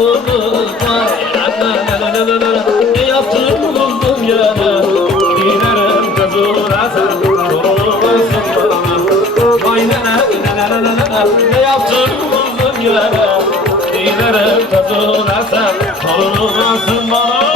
yolumuz var. Ne yaptın buldum yana, dilerim kızına sen sorulmasın bana. Vay ne yaptın buldum yana, dilerim kızına sen sorulmasın bana.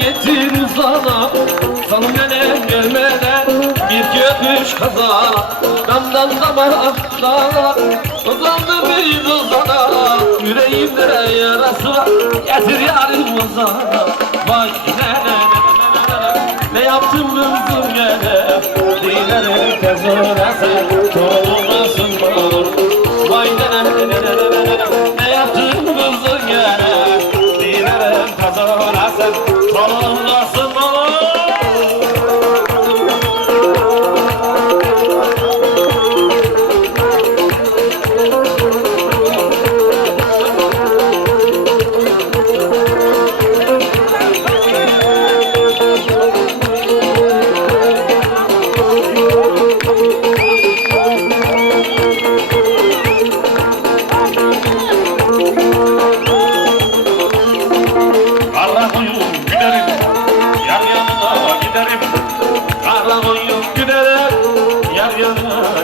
Getir sana, sanım benim gelmeden bir köpüş kazana. Damdan dama uzandı bir uzana, yüreğimde yarası var, getir yarim uzana. Vay ne yaptım kızım gene, dilerim kızına sen olmasın bana. Vay ne yaptım kızım gene, dilerim kızına sen olmasın bana.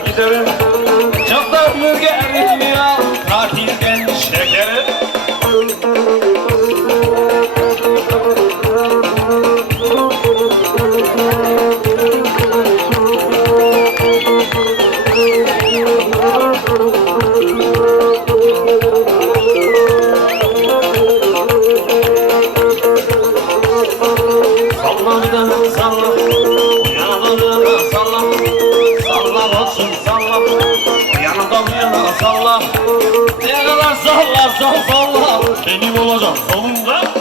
Giderim, çoktandır gelmiyor tatilden şekerim. Salla bir daha salla, uyanadığına salla. Salla olsun salla, yanından yana salla. Ne kadar sallarsan salla, benim olacak sonunda.